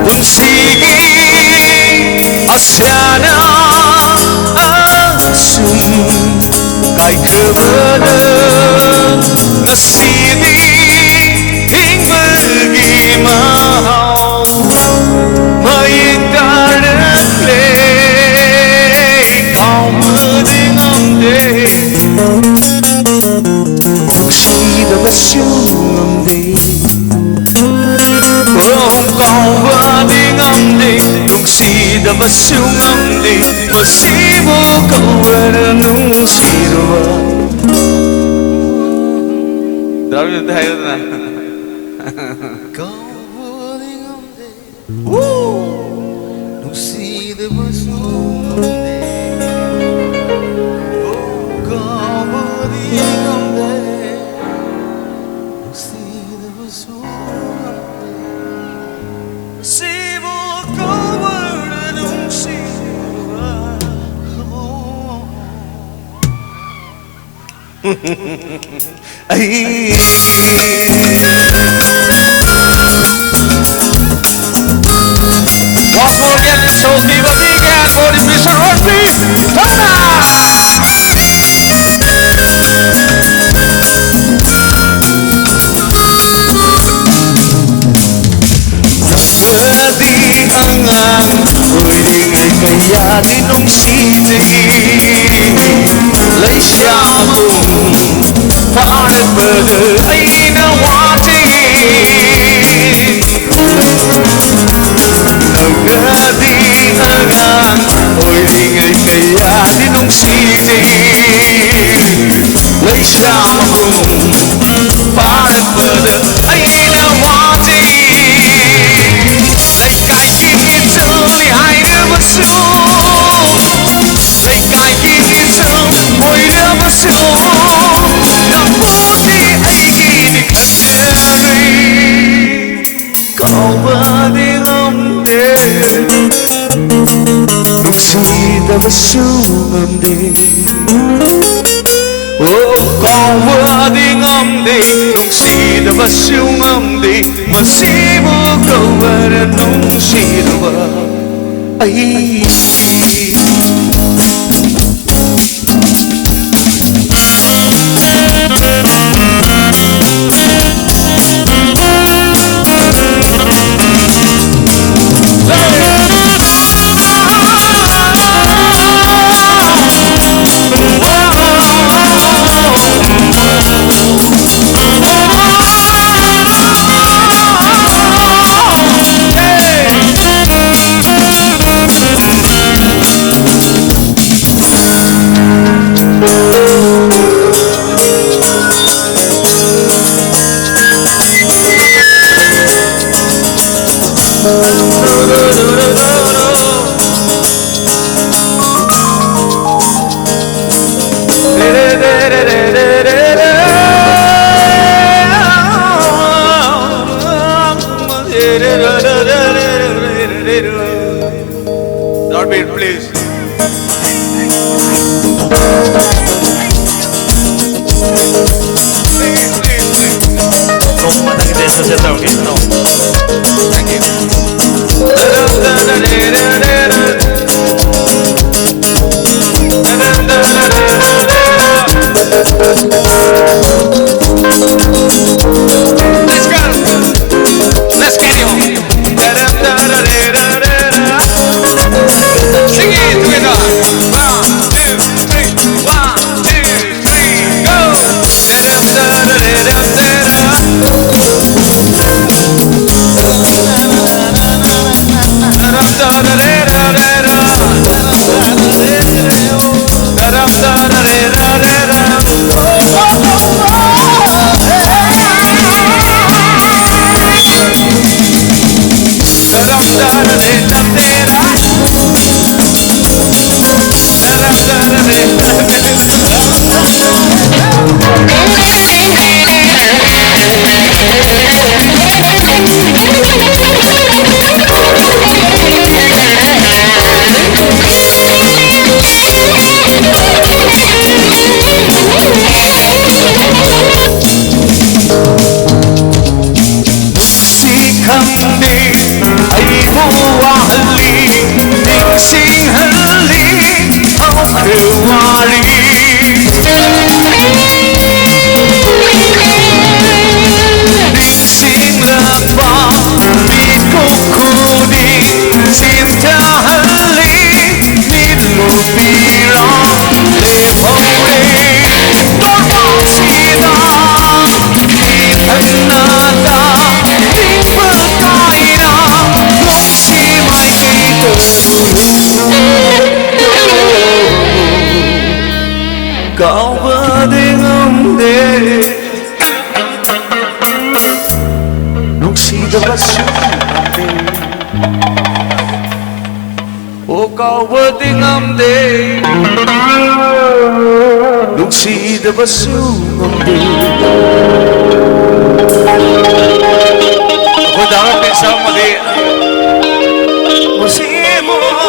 Punsigi asana asum kay kemana nasidi hingmagi mahal mayindarakle kau medingamde sida basyumde kau badingamde sida basyumde masibo kau nusirwa Darwin tayo na kau badingamde sida basyumde kau badingamde sida basyumde masibo kau ay once more again, so give a big hand for the Mr. Rugby. Pwede ang pwedeng kaya dinong sinig leishangthem paanat pada ay nawati agadi agan pwedeng kaya dinong sinig leishangthem paanat pada ay nawati kau badingamde sida basyumde oh kau badingamde sida basyumde masibo kau nusirwa ay Lord, please. Please. No, okay? No. Thank you. Let's go. Let's carry on. Sing it together. 1, 2, 3. 1, 2, 3, go. labas yung mundo. Ako dapat pinsan mo di. Masimo